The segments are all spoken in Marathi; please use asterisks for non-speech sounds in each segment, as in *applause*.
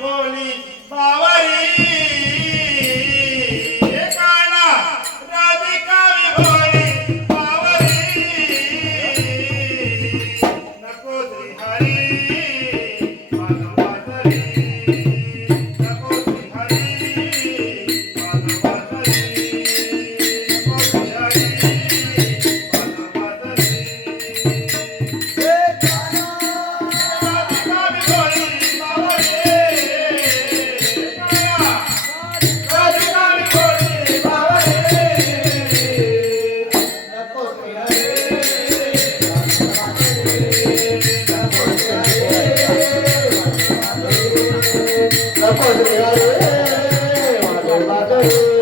Politik. Amen. *laughs*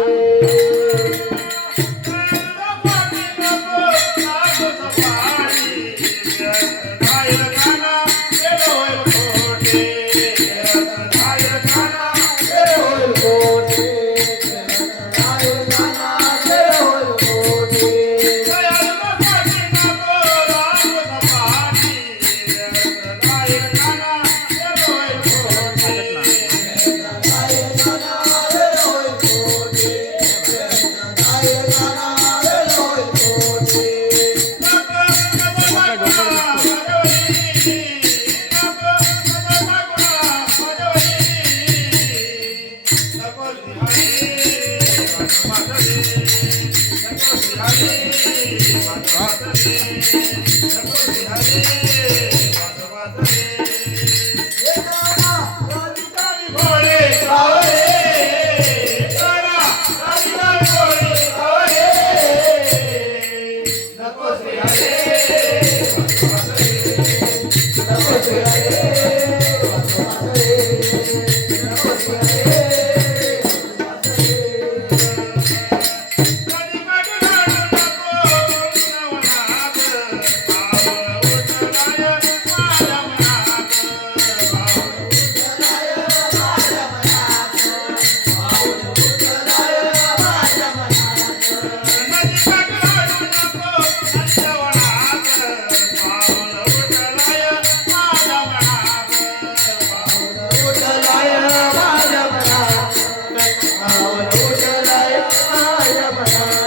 Thank you.